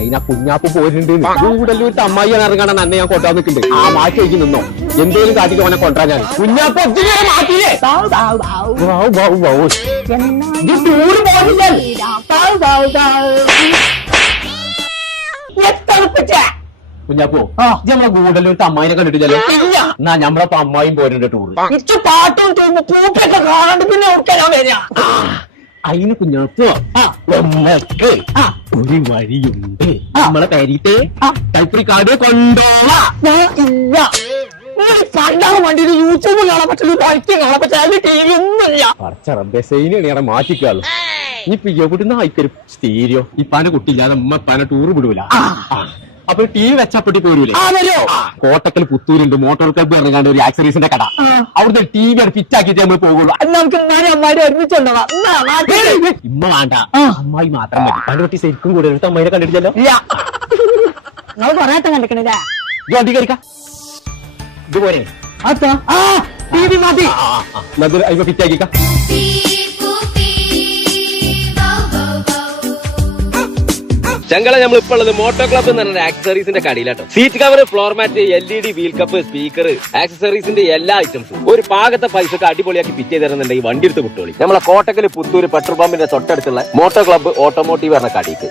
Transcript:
അതിനാ കുഞ്ഞാപ്പ് പോയിട്ടുണ്ട് കൂടുതലൂർ അമ്മായിയാണ് ഇറങ്ങാൻ അന്നെ ഞാൻ കൊണ്ടാ നിൽക്കുന്നുണ്ട് ആ മാറ്റി വെച്ച് നിന്നോ എന്തേലും കാട്ടിക്ക് അവനെ കൊണ്ടാ ഞാൻ കുഞ്ഞാപ്പ് മാറ്റിയില്ലേ കുഞ്ഞാപ്പോ നമ്മളെ കൂടുതലൂർ അമ്മായിനെ കണ്ടിട്ടില്ലല്ലോ എന്നാ നമ്മളപ്പോ അമ്മായിയും പോയിട്ടുണ്ട് ടൂറ് പാട്ടും പൂപ്പൊക്കെ കാണാണ്ട് പിന്നെ ഒക്കെ ഞാൻ വരാ അതിന് കുഞ്ഞാപ്പോ നമ്മക്ക് ഒരു വഴിയുണ്ട് നമ്മളെ പേരീത്തെ കൈപ്പറി കാട് കൊണ്ടോളാം കണ്ടാൻ വേണ്ടി യൂട്യൂബ് കാണാൻ പറ്റില്ല കളിക്കും കാണാൻ പറ്റില്ല ടി വി ഒന്നുമില്ല ബസൈനാണ് മാറ്റിക്കാളു ഇനിയിപ്പൊ എവിടുന്ന് ആയിക്കൊരു സ്റ്റീരിയോ ഇപ്പാന്റെ കുട്ടിയില്ലാതെ അമ്മ ഇപ്പാനെ ടൂർ വിടൂല അപ്പൊ ടി വി വെച്ചപ്പെട്ടി പോരൂലേ കോട്ടക്കൽ പുത്തൂരുണ്ട് മോട്ടോർ ക്ലബ്ബ് ഇറങ്ങാണ്ട് ഒരു ആക്സറീസിന്റെ കട അവിടുന്ന് ടി വി ഫിറ്റ് ആക്കിയിട്ട് നമ്മൾ പോകുള്ളൂ നമുക്ക് അമ്മാരി ഒരുമിച്ചുണ്ടോ ഇമ്മ വേണ്ട അമ്മായി മാത്രം മതി പണ്ട് കുട്ടി ശരിക്കും കൂടെ എടുത്ത് അമ്മായിനെ കണ്ടിട്ടില്ലല്ലോ ഇല്ല നമ്മൾ പറയാത്ത കണ്ടിക്കണില്ലേ വണ്ടി കളിക്കാം ഇതുപോലെ ടി വി മതി അതിപ്പോ ഫിറ്റ് ആക്കിക്കാം ചങ്കള നമ്മൾ ഇപ്പോൾ ഉള്ളത് മോട്ടോ ക്ലബ്ബ് എന്ന് പറഞ്ഞ ആക്സസറീസിന്റെ കടയിലാട്ടോ. Seat cover, floor mat, LED wheel cup, speaker, ആക്സസറീസിന്റെ എല്ലാ ഐറ്റംസും ഒരു പാകത്തെ പൈസക്ക് അടിപൊളിയാക്കി ഫിറ്റ് ചെയ്ത് തരുന്നുണ്ടെങ്കിൽ വണ്ടി എടുത്ത് വിട്ടോളി. നമ്മളെ കോട്ടക്കൽ പുത്തൂര് പെട്രോൾ പമ്പിന്റെ തൊട്ടടുത്തുള്ള മോട്ടോ ക്ലബ്ബ് ഓട്ടോമോട്ടീവ് പറഞ്ഞ കടയിക്ക്.